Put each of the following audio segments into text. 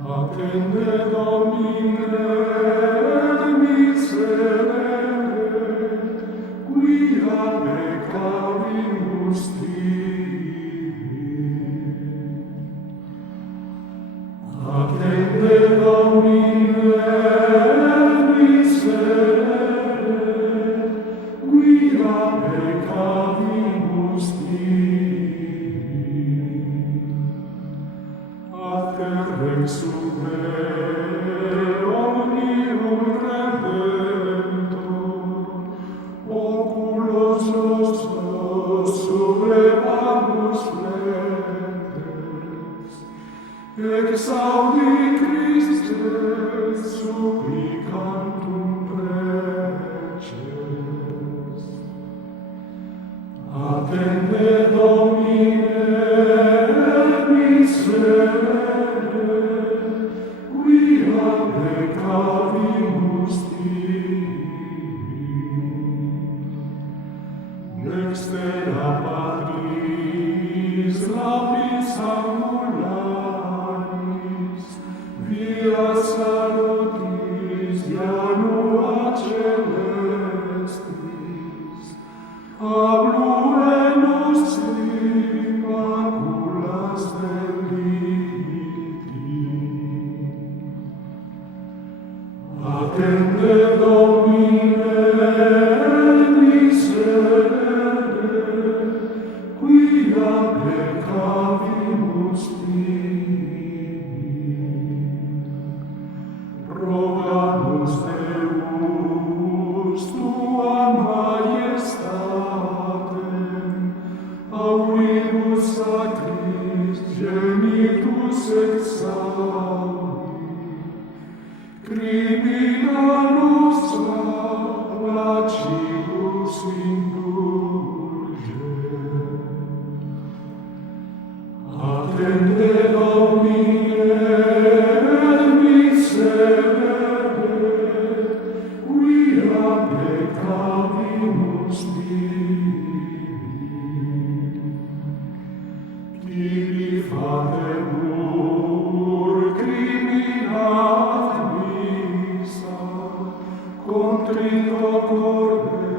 Attende Domine miserere, quia peccavimus tibi. Attende Domine miserere, quia peccavimus tibi. Exuber omnium redemptor, oculos nostros sublevamus flentes, exaudi Christe supplicantum preces. Attende Domine miserere, quia peccavimus tibi. Dextera Patris lapis ambularis, via salutis janua celestis, ablure nostri maculas delicti. Attende Domine miserere, quia peccavimus tibi. Rogamus Deus tuam majestatem, auribus a Christ genitus exaudi, crimina nostra placibus indulge. Attende Domine miserere, quia peccavimus tibi. Tibi fatemur criminat missa, contrito corde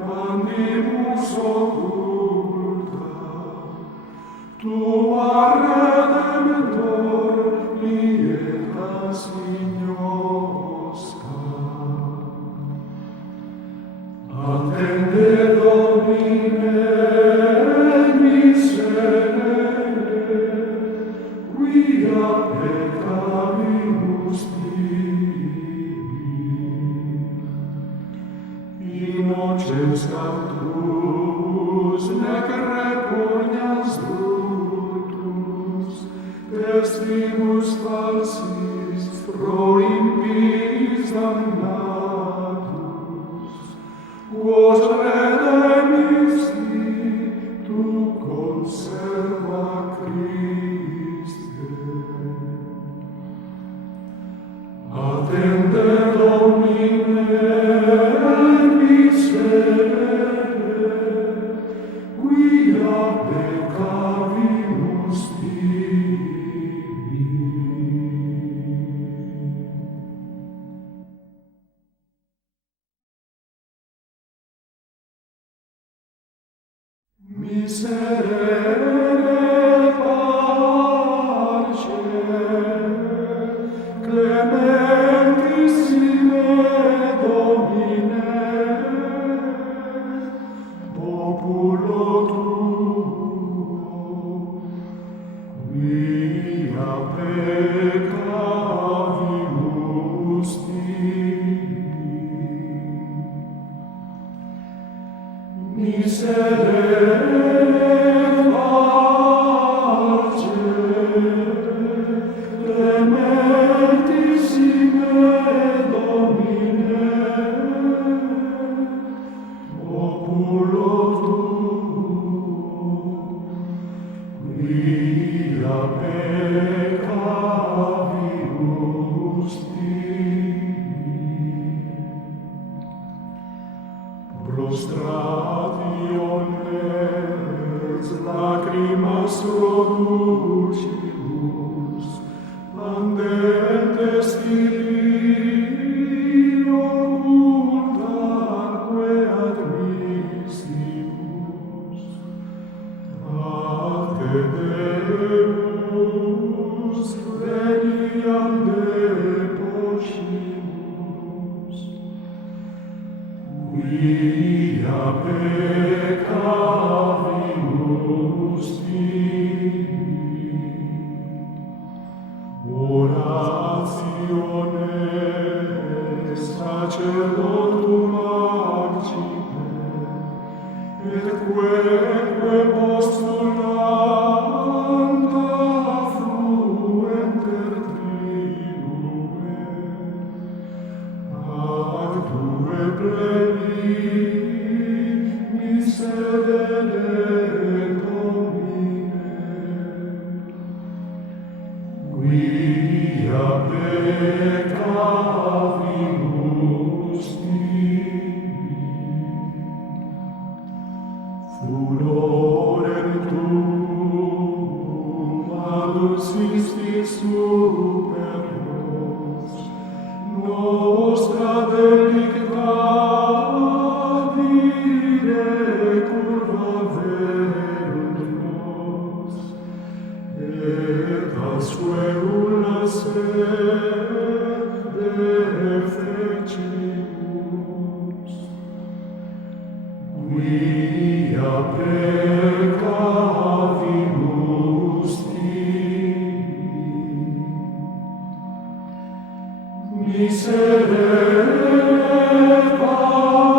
pandimus occulta, tua Redemptor pietas ignosca. Attende Domine miserere, quia peccavimus tibi. Innocens cautrus nec repugnas brutus, testimus falsis pro impiis damnatus, quos redemisti tu conserva Christe. Attende Domine miserere, quia peccavimus tibi. Miserere parce, clementissime Domine, populo tuo, quia peccavimus tibi. Miserere parce, clementissime Domine, populo tuo, quia peccavimus tibi. Prostratio me nationes sacerdotum arcipe, et quemque postulanta fluenter trinume, ad tue pleni miserere Domine, quia peccavimus tibi, furorem tuum adus instis super nos, nostra delicta dire curva verunt nos, et asque ulla sede fecimus, quia peccavimus tibi, miserere parce,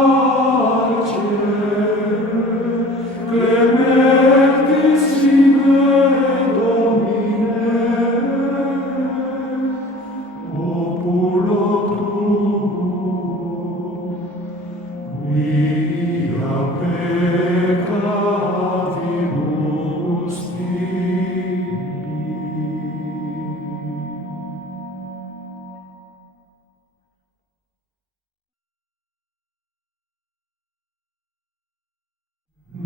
clementissime Domine, populo tuo, quia peccavimus tibi.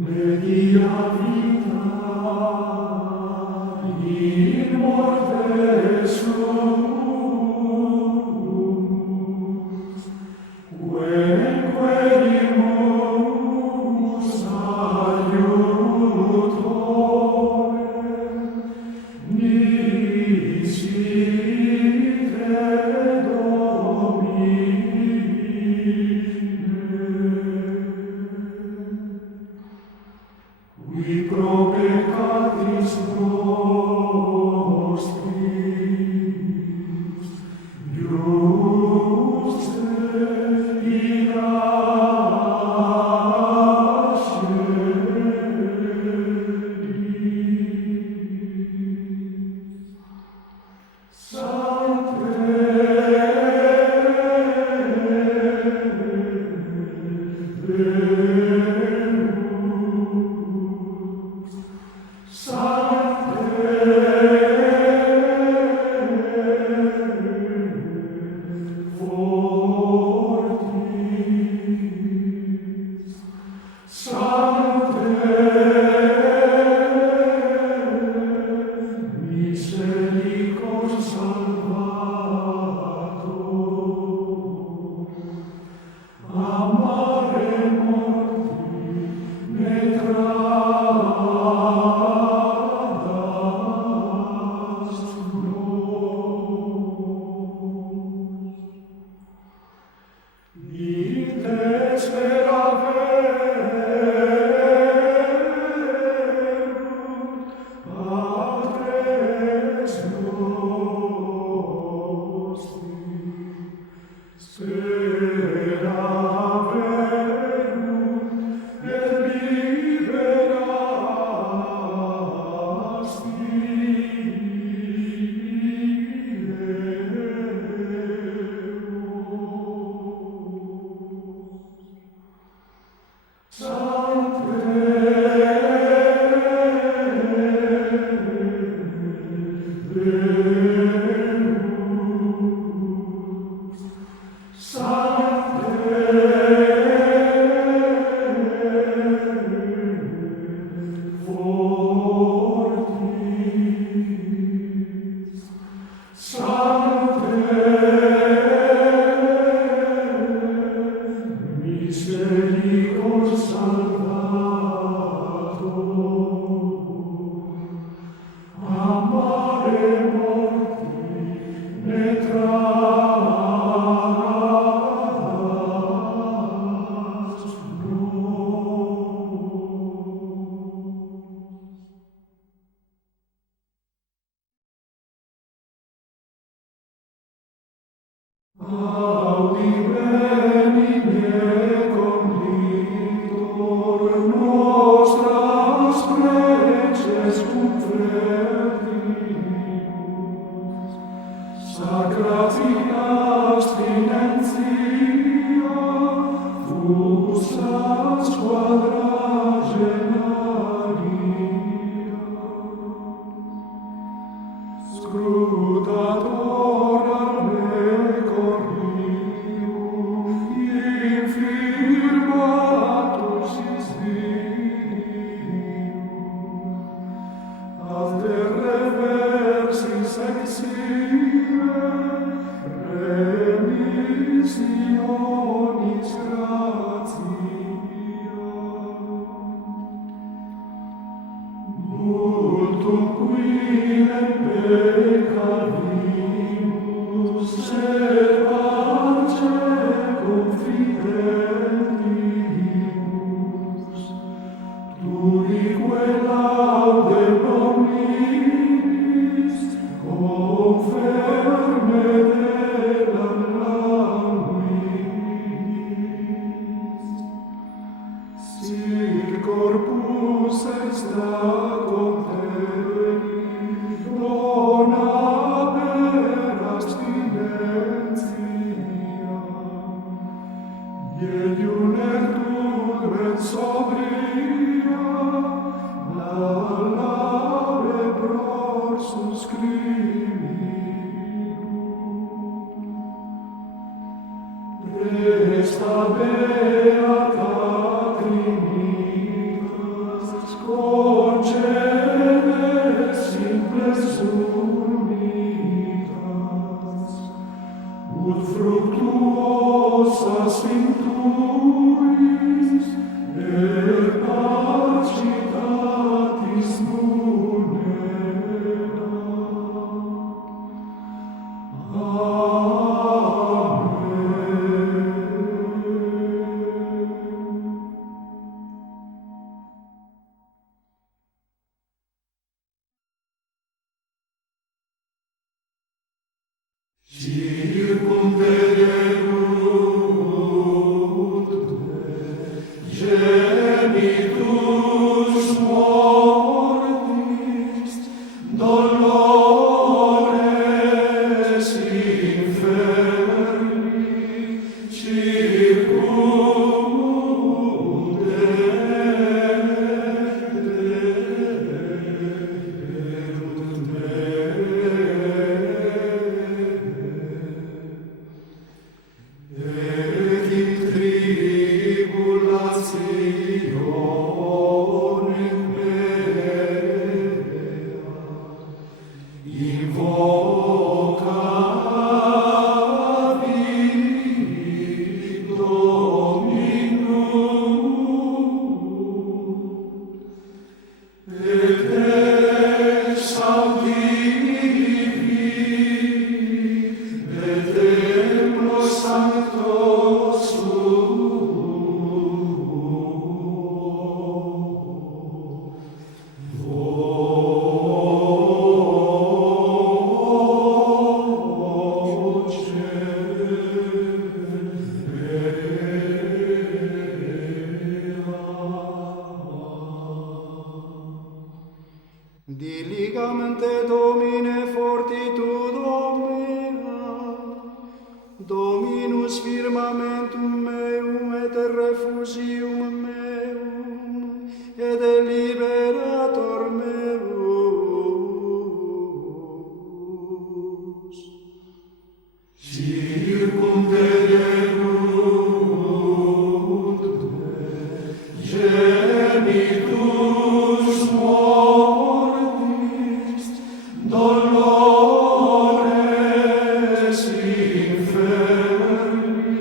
Media vita in morte sumus, quemque dimus aiutorem, niscite Domine, qui pro peccatis nostris, juste in ascelis, Misericors salvator, amare morti ne tradas nos. Ite speraverunt patres nostri, speraverunt et Misericors salvator, amare morti ne tradas nos. Audi benigne conditor nostras preces cum fredimus, sacrat in abstinentia fusas quadragenaria. Scrutator me cordium infirmatus is virium, alter reversis exive remissionis gratia. Multum quine peccavimus et parce confidentimus, tuique laudem nominis conferme delam languinis. Sic corpus est conteri dona per abstinentia, iedium lectur et sobria lalare prorsus criminum. Resta beata Trinitas, concede simples unitas, ut fructuosa cincturis et pacitatis munera. Circumvederunt gemitus mortis, dolores inferni, circumdederunt me. Et in tribulationem mea invocavi Dominum, et exaudivi de templo sancto Diligamente Domine fortitudo mea, Dominus firmamentum meum et refugium meum, et liberator meus. Circumvederunt gemitus mortis, dolores inferni,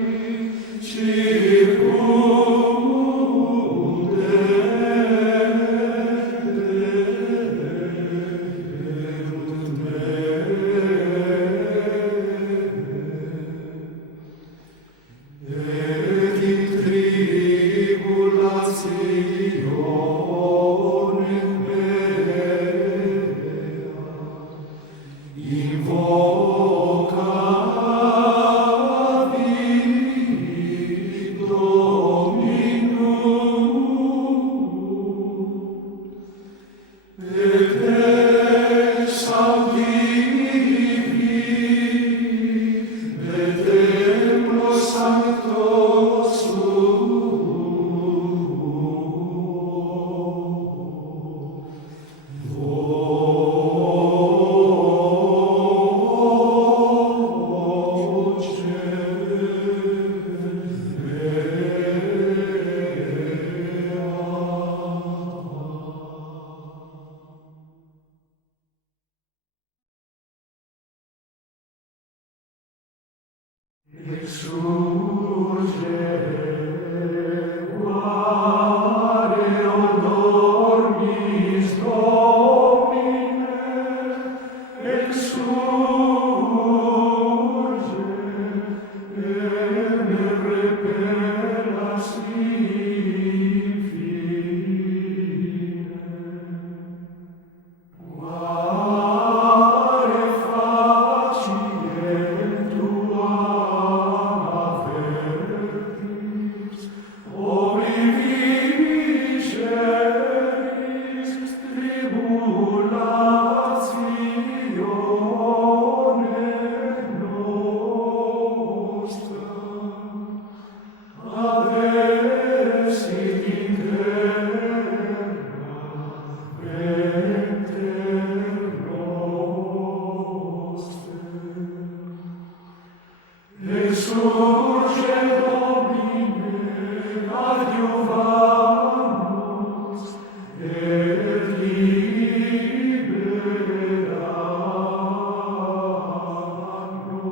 circumdederunt me. Et in tribulationem mea invocavi exurge, quare dormis Domine, exurge, et repellas infine. Quare faciem tua avertis, obliviceris tribulatione nostra, adessit in terra venter noster. Exurge Domine, adiuvamus, et libera nos.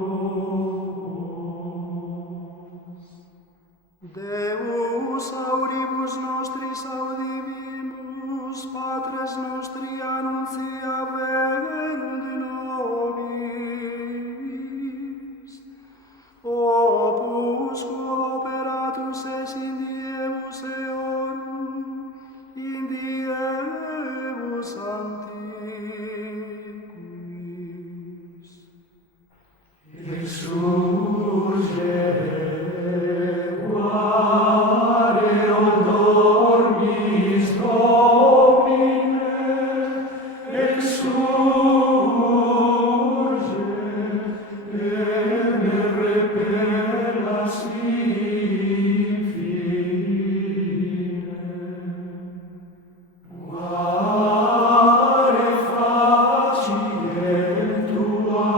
Deus auribus nostris audivimus, Patres nostri annunciaverunt nobis. Opuscul operatus es in diebus eorum, in diebus antiquis. Exurge, quare dormis Domine, exurge, et repellas infine. Quare faciem tua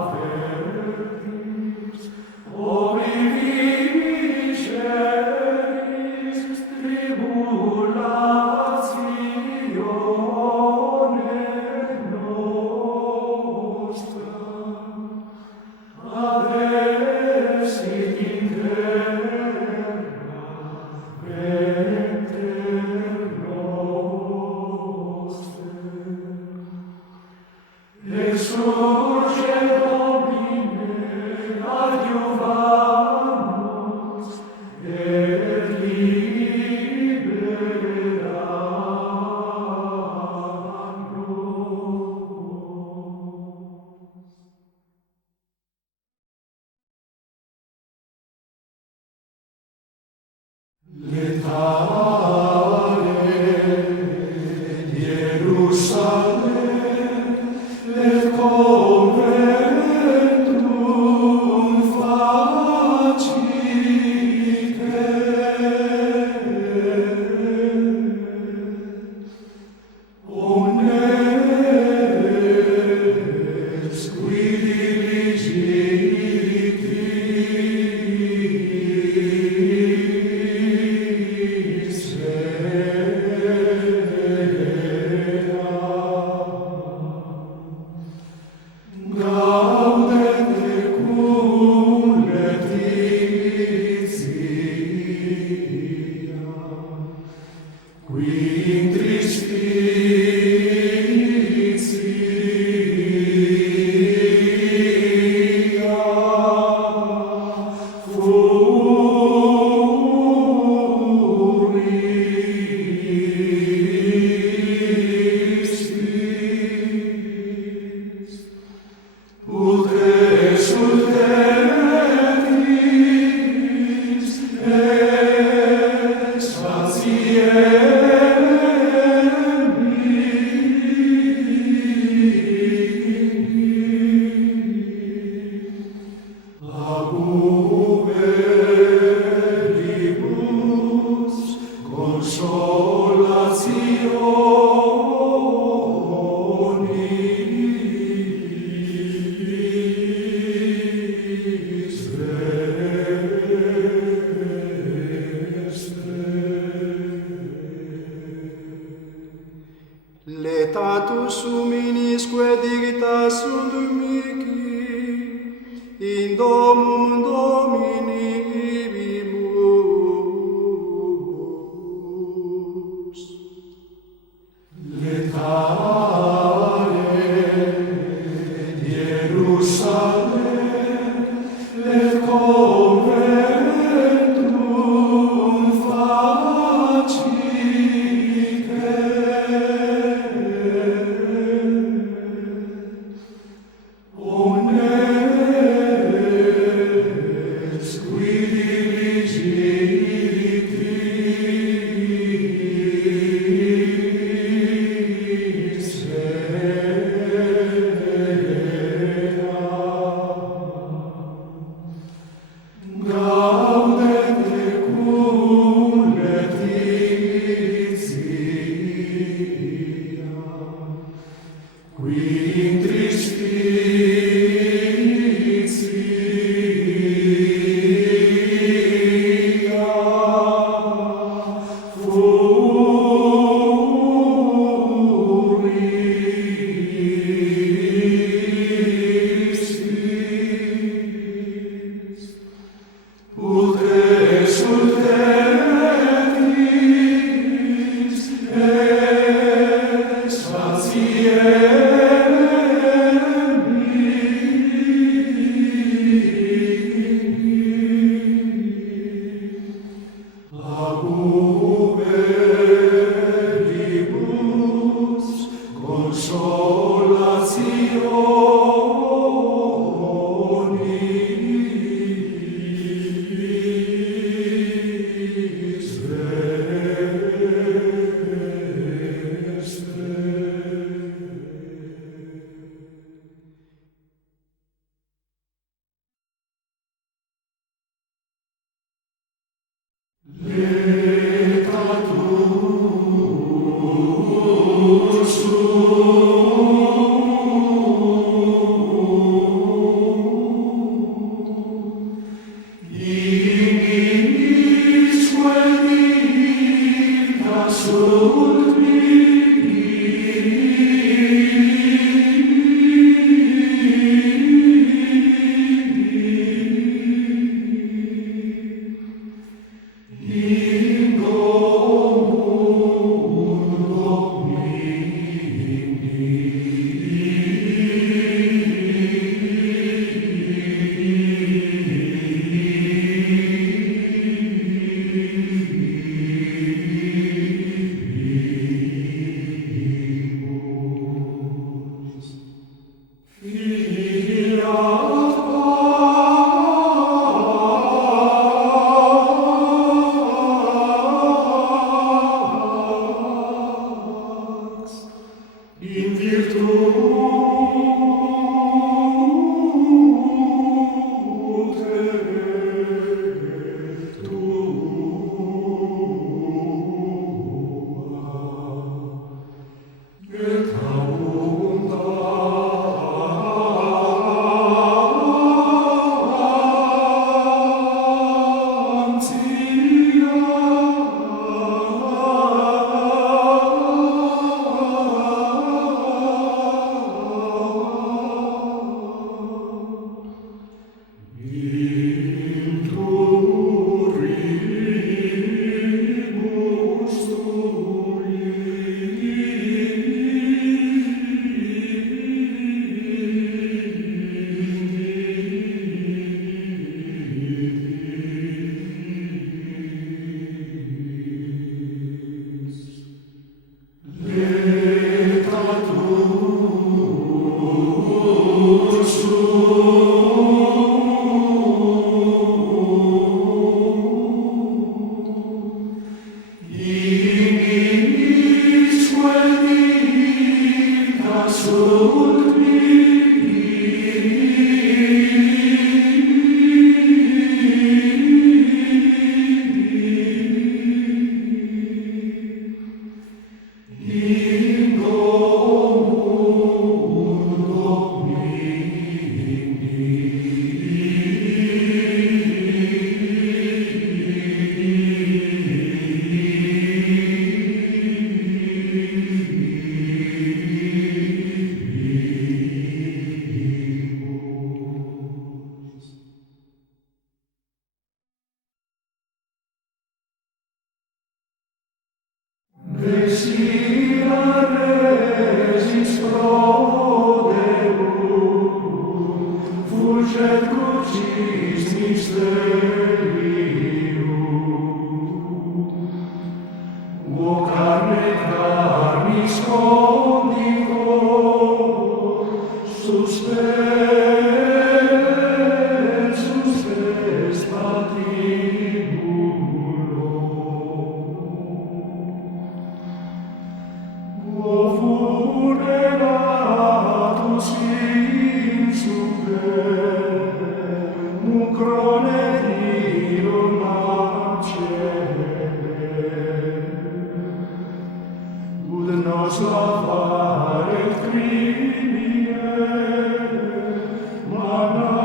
avertis, obliviceris tribulatione nostra, adessit in terra venter noster. Exurge Domine, adiuvamus, et libera nos. Letare Hierusalem, et conventum facite. Omnes qui diligitis gaudente cum laetitia, qui in tristitia furistis, ut exultentis ex faciemini, labuberibus consolationis Letatus suminisque digita sunt mihi, in domum Domini ibimus. Letare Jerusalem, let conventum facite. Omnes qui gaudete cum laetitia, qui in tristitia furistis, ut exultetis es Agubelibus consolationis veste. Letatur sum, inimisque divina sult in domum Domini fiat pax, in virtute tua, et in turibus Letatur sum, inimisque divina sult in domum Domini Jesus est patibulo. Vulneratus in super, mucrone ilum accere, ud nos lavaret crimine, manabit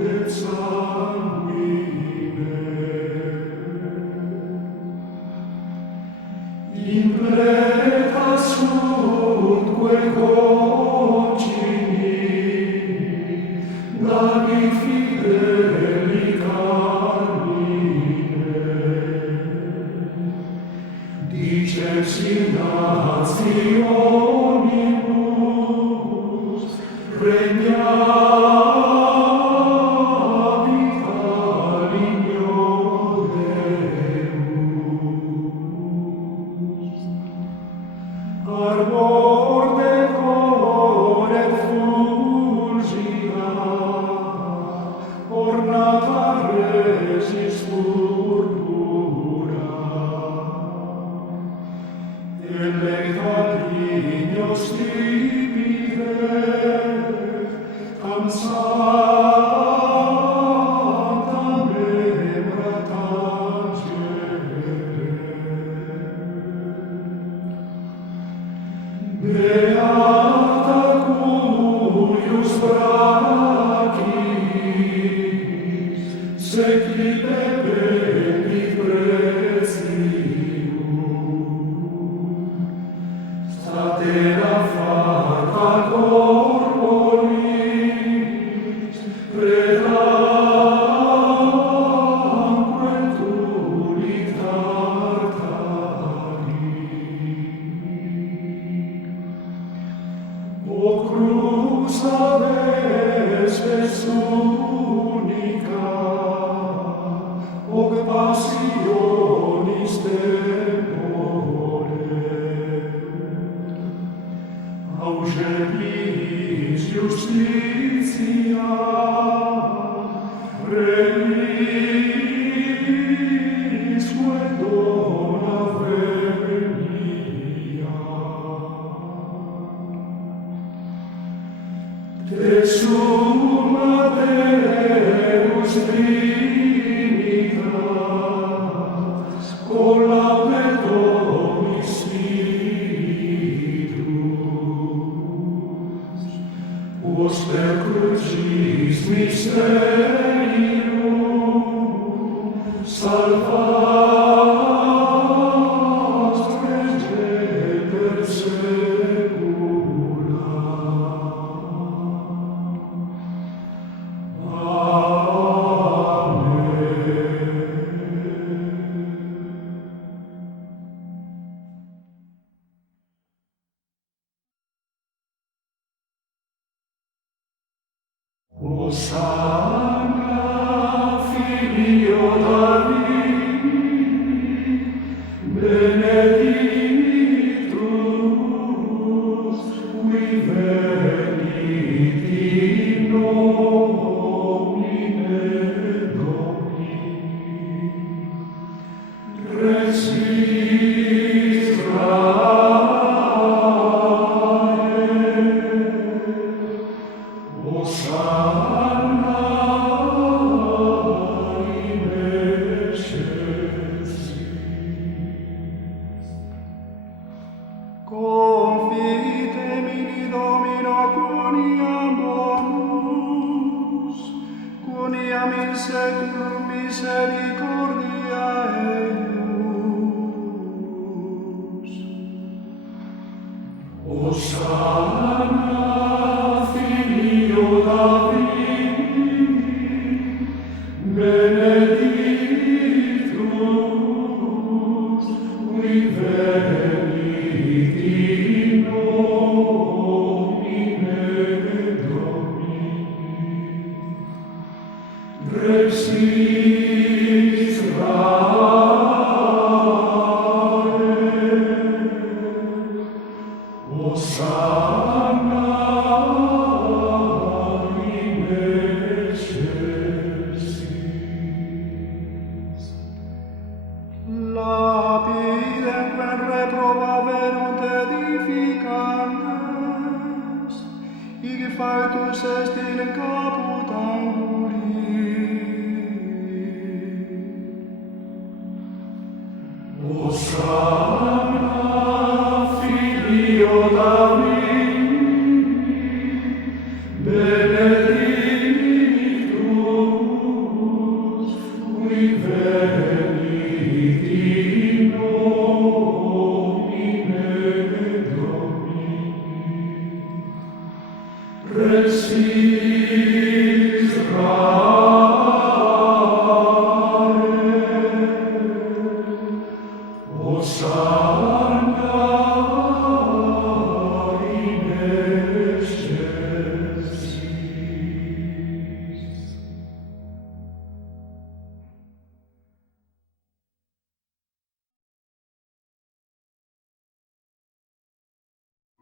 et sanguine. Impleta sunt quae concini, David fideli carmine. Diceps in nationibus, regnavit alignio Deus. Arbor decoret fulgida, ornata resis purpura, electa lignos stipide, tam sancta membra tangere. Beata cuius bracis secli pepebit precium, statera fata corporis pretamque tulit tartari. O cruz vespes unica, hoc passionis tempore, augelis justitia, remisque dona venia. Te summa Deus Trinitas, collaudet Dominus Spiritus, quos per crucis mysterium salvastre per secula. Hosanna, Filio David, benedictus, qui venit in nomine Domini. Resis Hosanna in excelsis. Confitem in Domino cuniam in seculum misericordia eius. Hosanna, Filio David, benedictus, qui venit in nomine Domini. Resis Hosanna. in excelsis. Lapidem quem reprobaverunt edificantes, ig factus est in caput anguli. Hosanna, Filio David, benedictus, qui venit in nomine Domini. Res Israel, Hosanna in excelsis.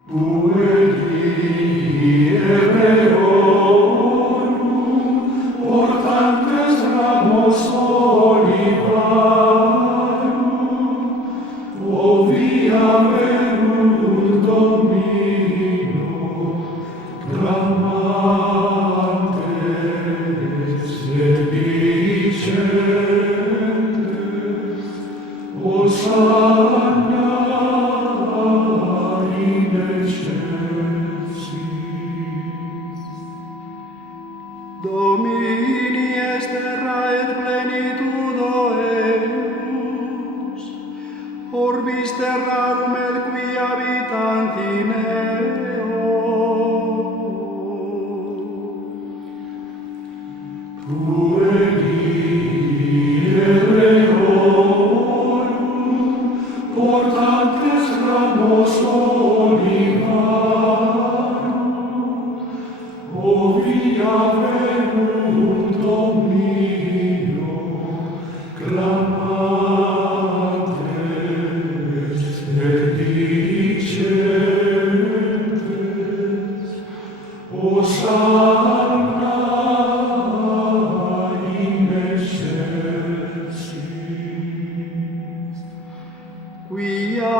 Puelli Hebreorum, portantes ramos olivarum, ovia verunt Domino, clamantes et dicentes, Hosanna in excelsis. Domini est terra et plenitudo eius, orbis terrarum et qui habitant in eo. Puelli Hebreorum, portantes ramos olivarum, ovia verunt Domino, clamantes et dicentes, Hosanna in excelsis. Quia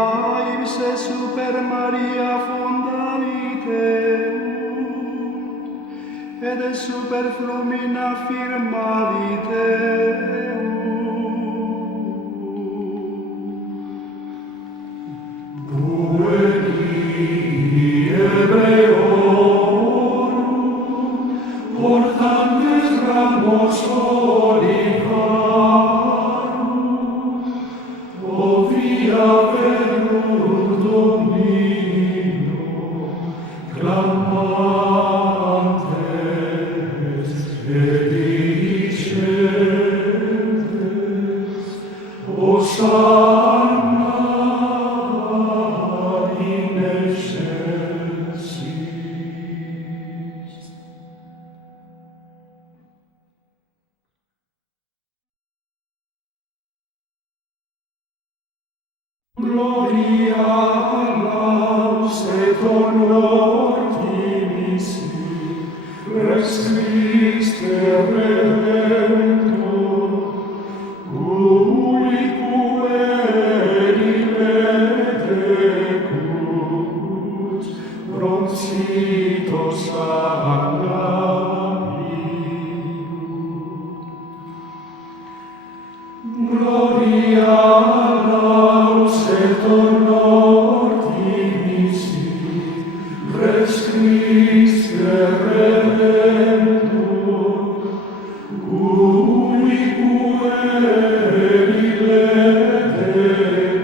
ipse super Maria fundavit eum, et super flumina firmavit eum. Puelli Hebreorum, portantes ramos olivarum, ovia verunt Domino, clamantes et dicentes, Hosanna in excelsis. Gloria laus et honor dimisi, Rex Christe Redemptor, cui pueri ledecus, proncitos annabiur. Gloria laus et honor dimisi, Rex Christe Redemptor, cui pueri ledecus,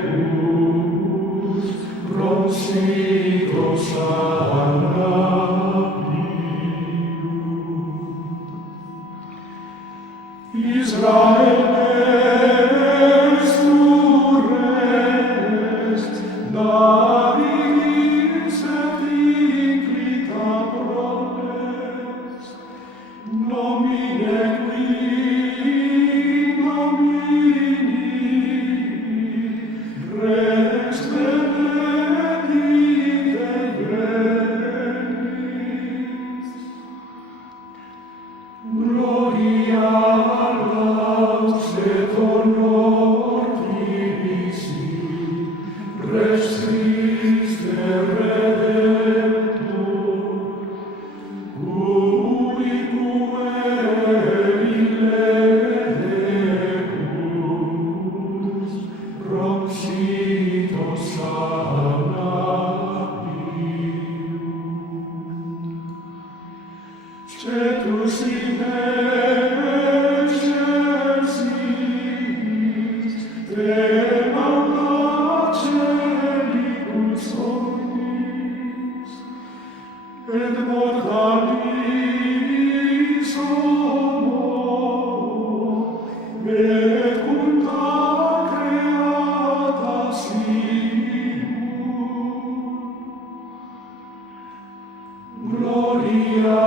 proncitos annabiur. Israel est tu rest, David et inclita proles, nomine qui, nomine cetus in excelsis, te laudace libus omnis, et mortalis homo, et culta creata simul. Gloria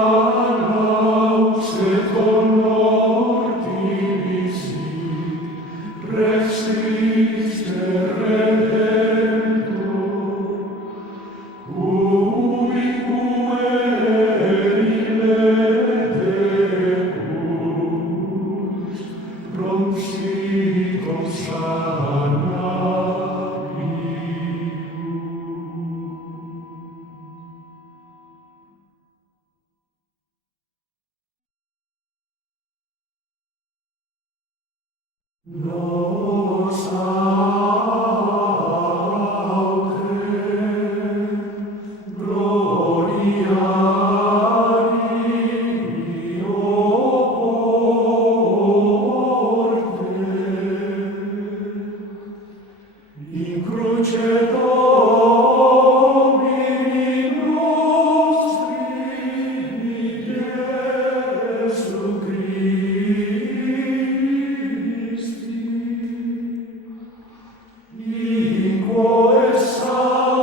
laus et honor divisi, Rex Christe Redemptor, cui puerile decus, prompsitum sanabium. Nos autem gloria Deo porte, in cruce Domini nostri Iesu Christi, in quo est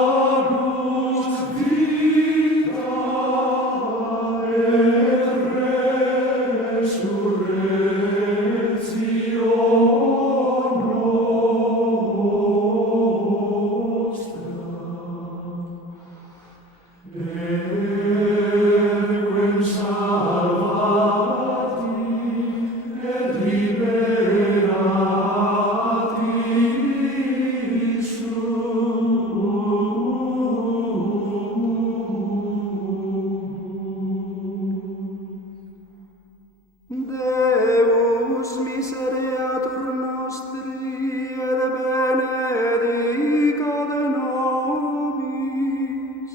salus vita et resurrectione nostra. Erquem salvati et liberati Deus misereatur nostri et benedicat nobis,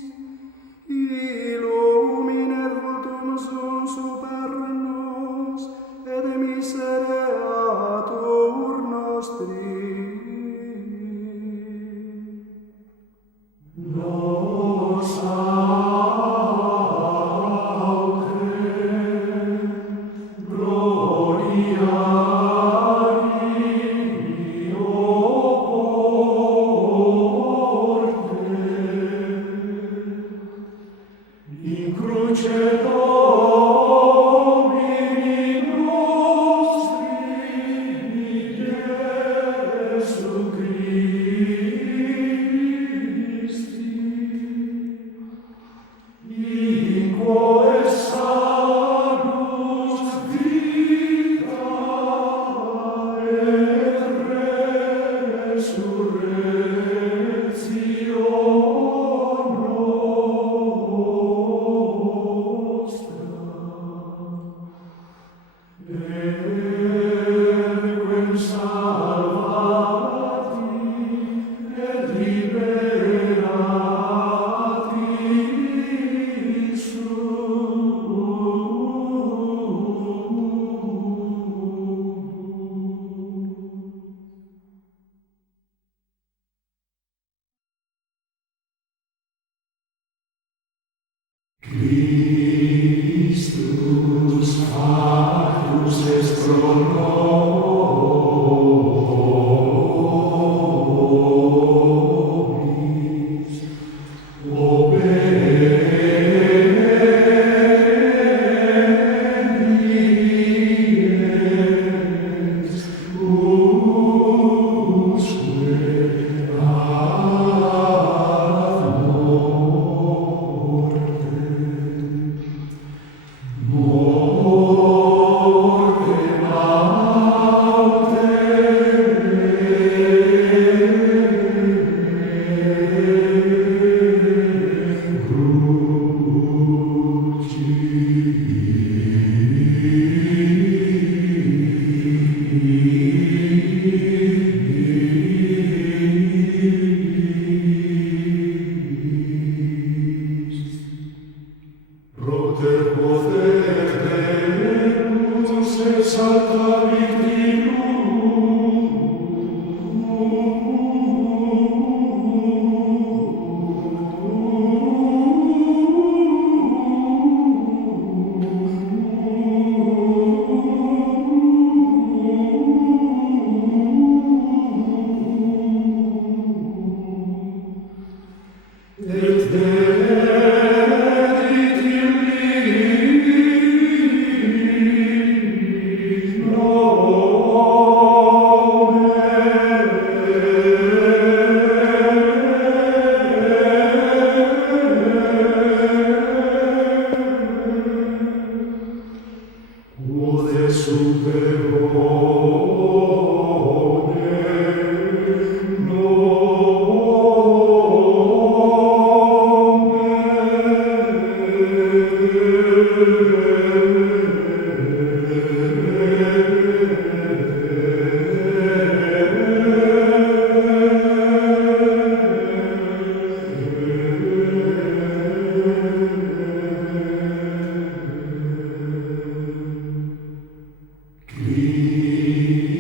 illuminet vultum suum super nos et misereatur nostri. Nos autem gloria Deo porte, in cruce Domini nostri Iesu Christi, in quo est salus vita et resurrectione nostra. Erquem salvati et liberati Christus factus est pro nobis, obediens usque ad mortem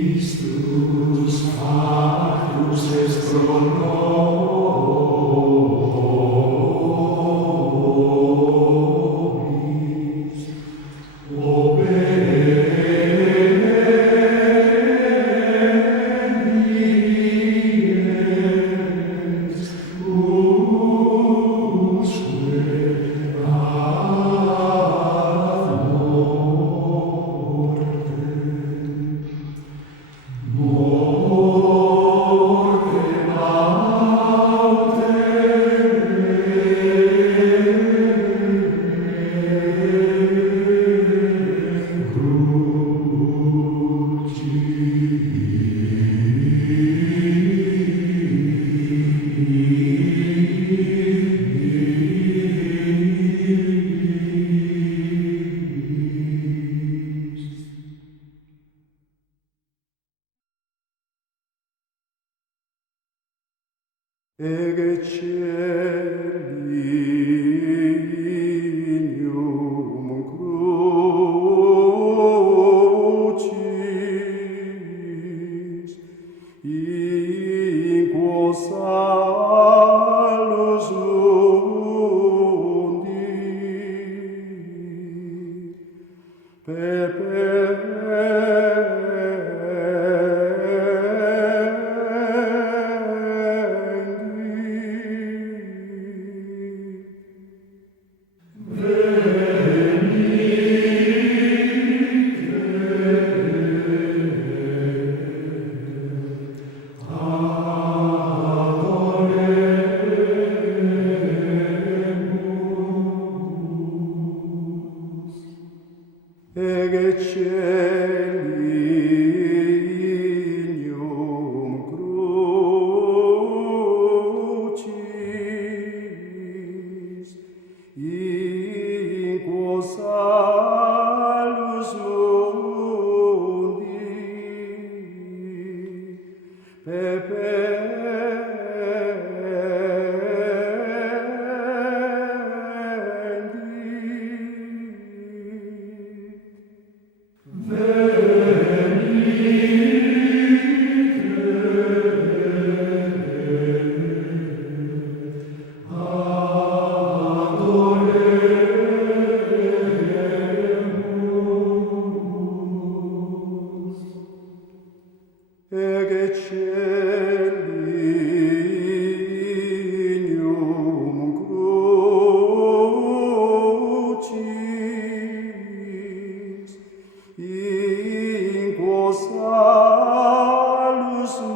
Christus factus est pro nobis, obediens usque ad mortem. Mortem autem crucis. Ege celium crucis, in quo salus mundi, Ege celium crucis, in quo salus mundi, Ege celium crucis, in quo salus mundi,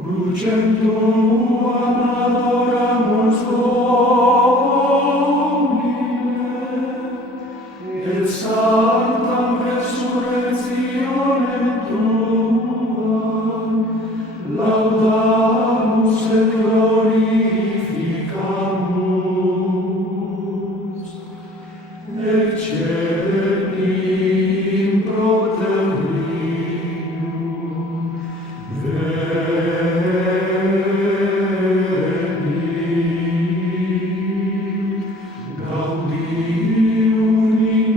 Crucem tuam adoramus Domine, et sanctam resurrectionem tuam laudamus et glorificamus, et celi in proterrium gaudium in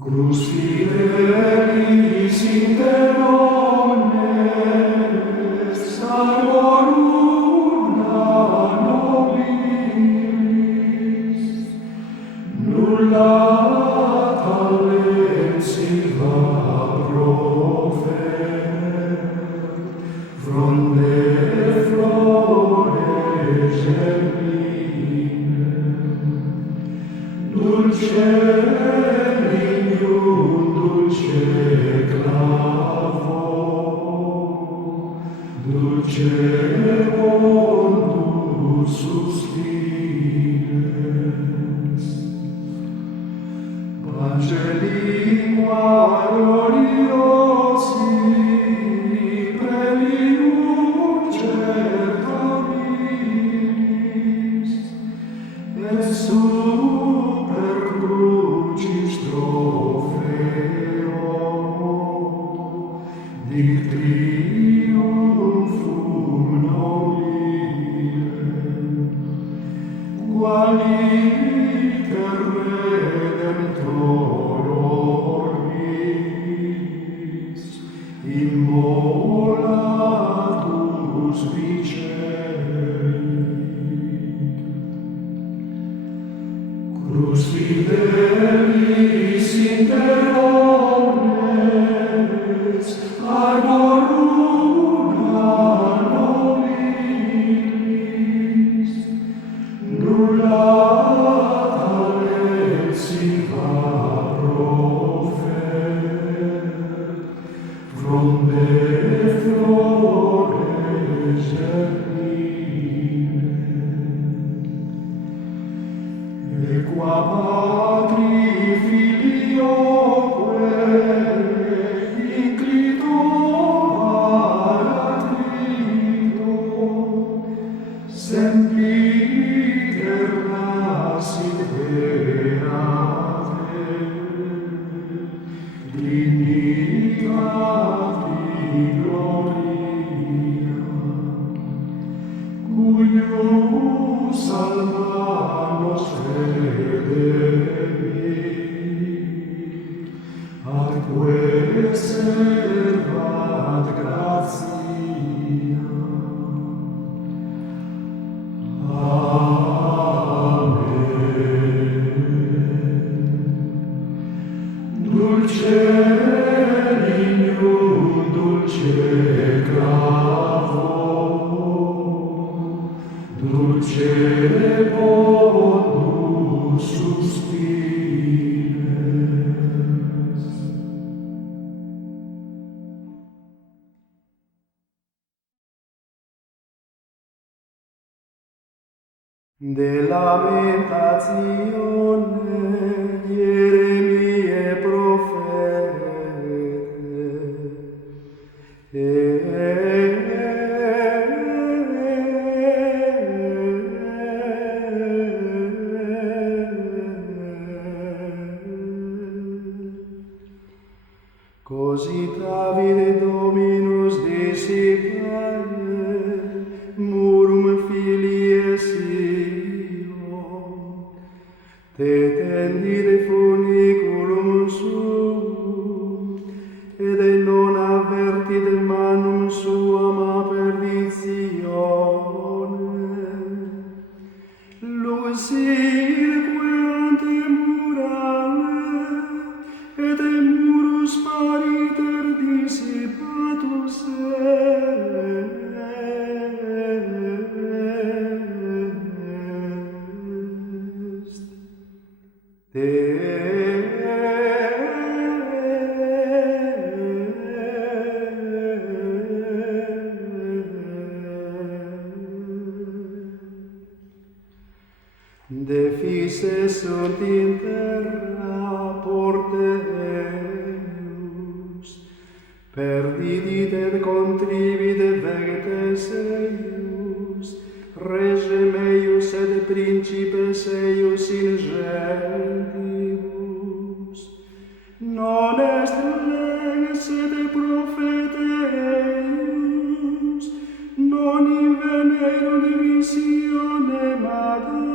Crus fidelis inter omnes, arboruna nobilis, nulla talent silva profert, fronde flores germinem, dulce dulce clavo, dulce mondus suspires, pace lingua gloriosi, prelium certabilis, et super crucis trofeo, dic triumphum nobilem, qualiter redemptor orbis, immolatus vicei. Crus fidelis inter omnes, arboruna nobilis, nulla talent silva profert, fronde flores germinem. Equa Patri filioque inclito paratrito, sempiter nascit beate, dignitati gloria, cuius almanos atque servat gratia. Amen. Dulce lignum, dulce clavo, dulce mondus suspires. De lamentazione Ieremie Cositavide Dominus dissipare murum filii Sio, te tendide funiculum suum, ed non avertide manum suam a perditione. Lucirque ante murale, et murus pariter dissipatus est. Defices sunt in terra porteus, perdidit et contribit vegetes eius, rege meius et principes eius in gentibus. Non est lex et profete eius, non invenerunt visionem ad hominem.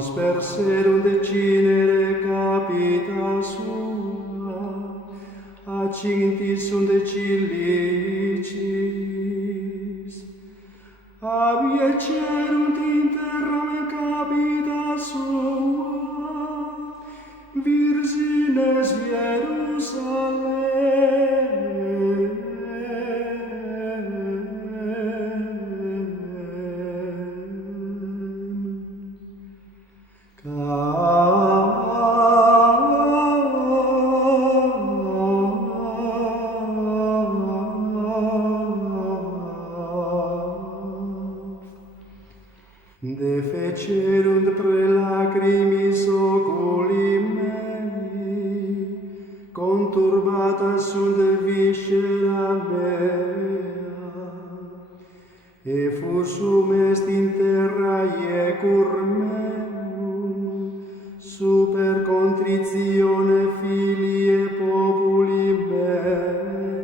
consperserunt decinere capita sua, accintis sunt cilicis, abiecerunt in terram capita sua, Virgines Jerusalem. Defecerunt prelacrimis oculi mei, conturbata sunt viscera mea, effusum est in terra iecur meum, super contritione filie populi mei,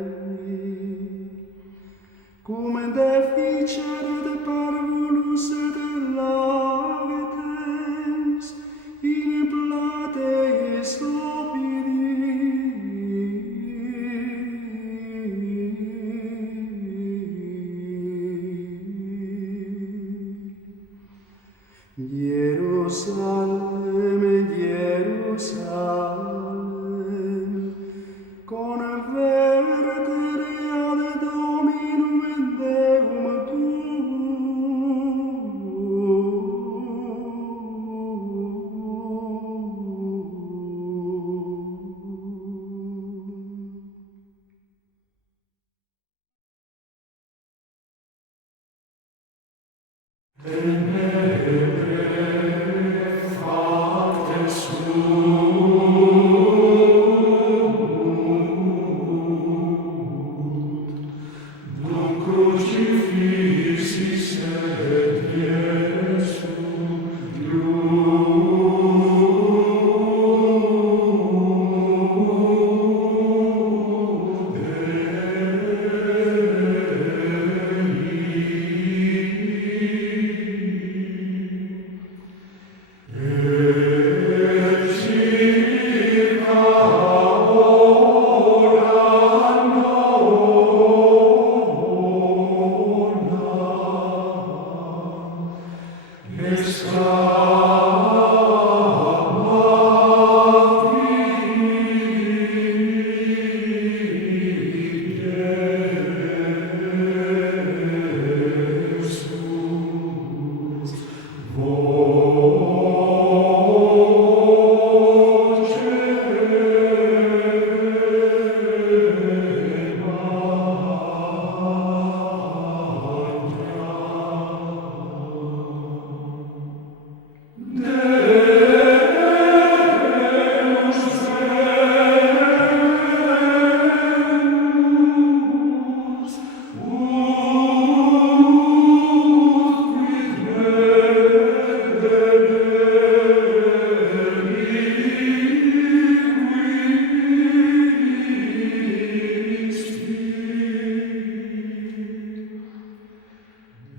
cum deficere parvulus et lavetens in plateis Jerusalem, Jerusalem, convertere ad Dominum Deum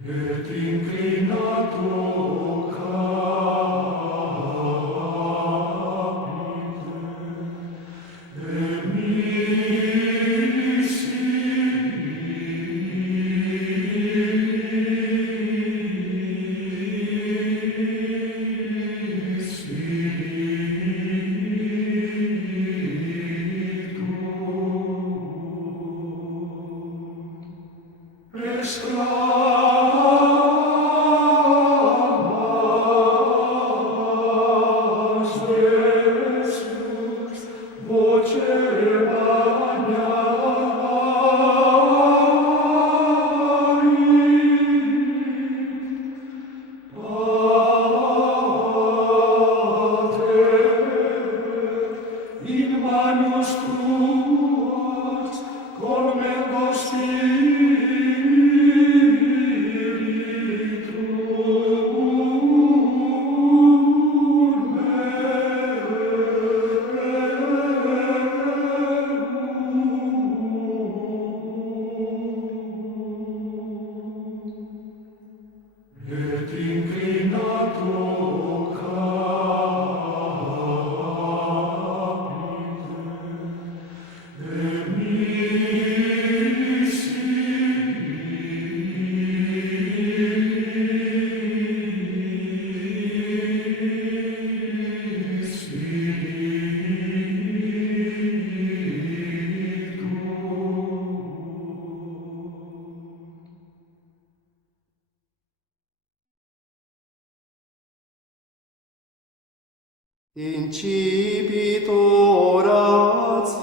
et inclinato Incipit oratio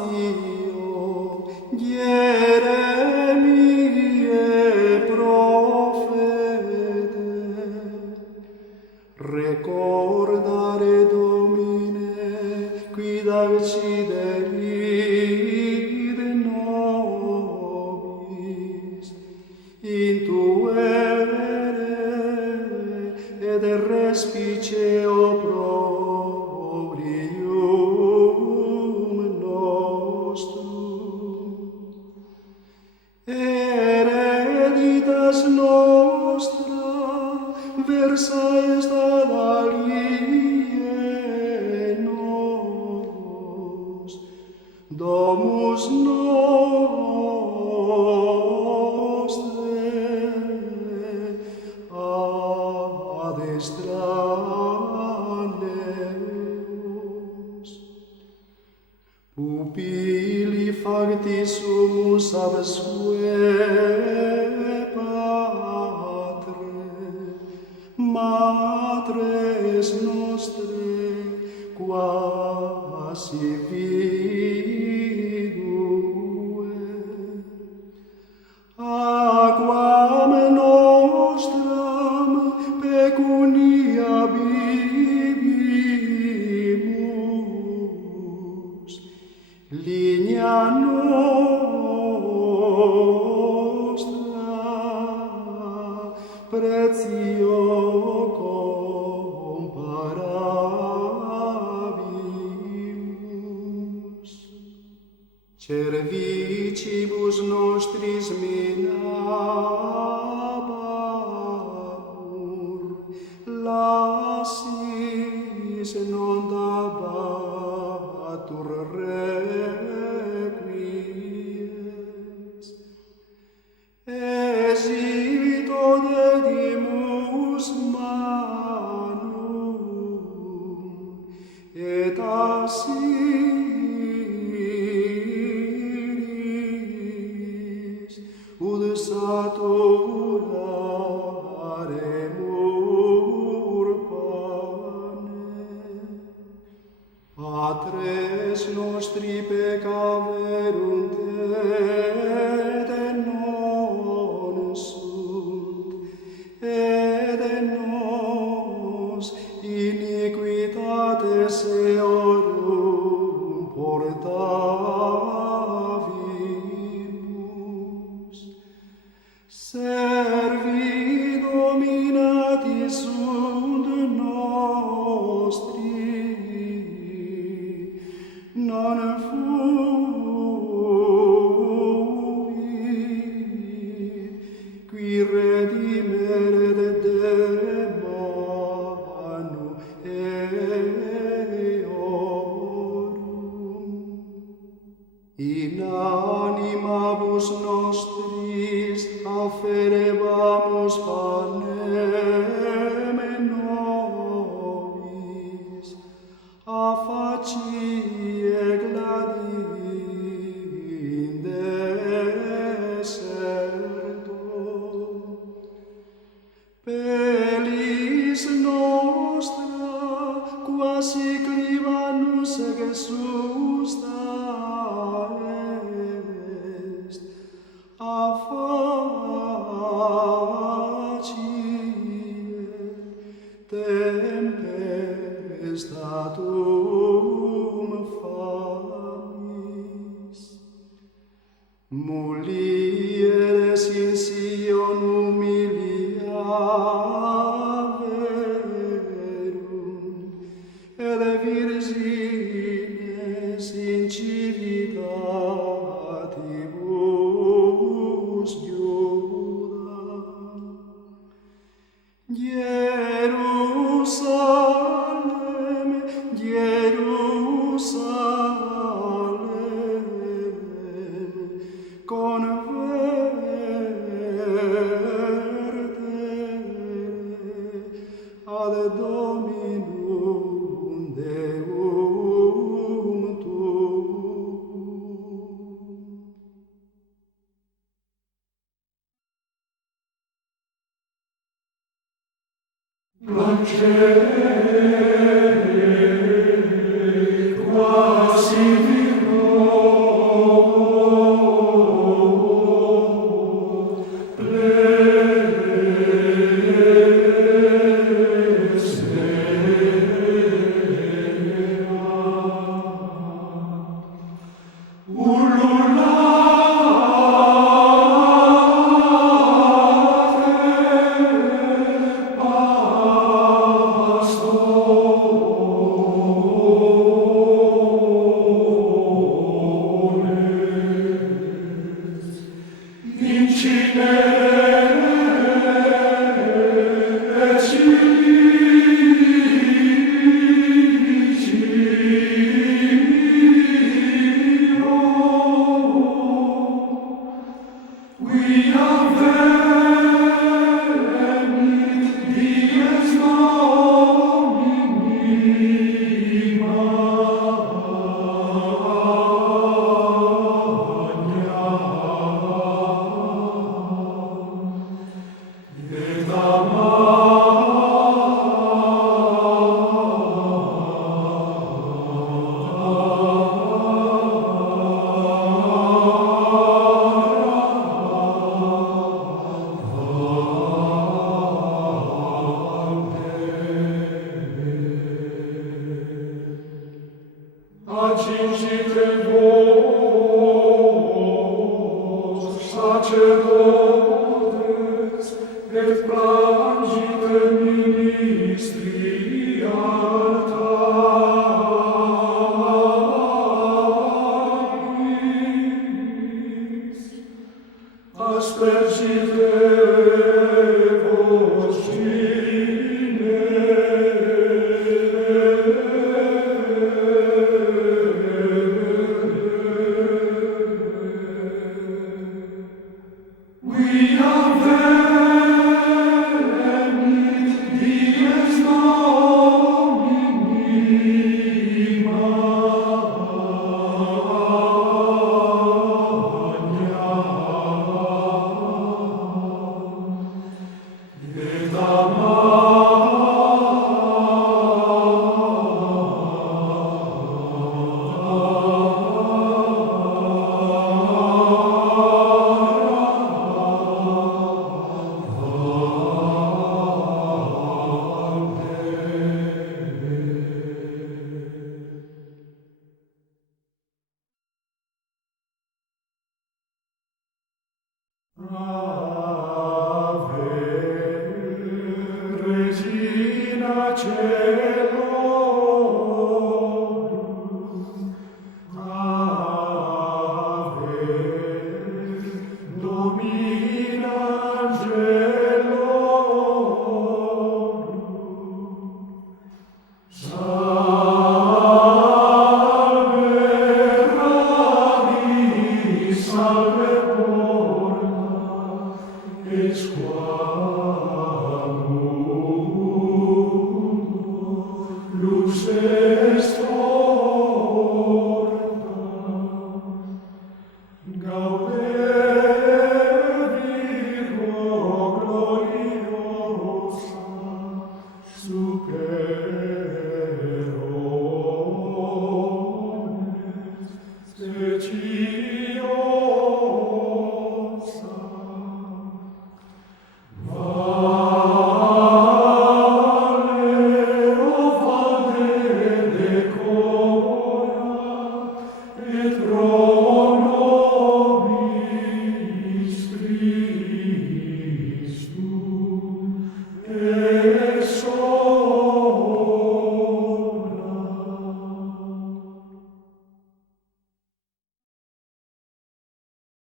Jeremiae profete, recordare Domine quid acciderit nobis in tuere et respice opprobrium nostrum. Hereditas nostra versa est ad alienos, domus nostre ad extraneos. Pupilli facti sumus absque Patre, Matres nostre quasi vidue, aquam nostram pecunia bibimus, ligna nostra pretio comparabimus. Cervicibus nostris minabamur, lasis non dabatur requies. Esito dedimus manum, et Asiris ud saturaremur pane. Patres nostri peccaverunt et non sunt, et nos iniquitates eorum portavimus. Servi dominati sunt nostri, non fuvit qui redimeret manu eorum. In animabus nostris afferebamus panem nobis, a facie gladi in deserto. Pelis nostra quasi clivanus exusta est, a facie tempestatum famis. Mulieres in Sion humiliatis placere quasi Acingite vos, sacerdotes, et plangite ministri altaris, aspergite vos We are venit dies Domini magna, et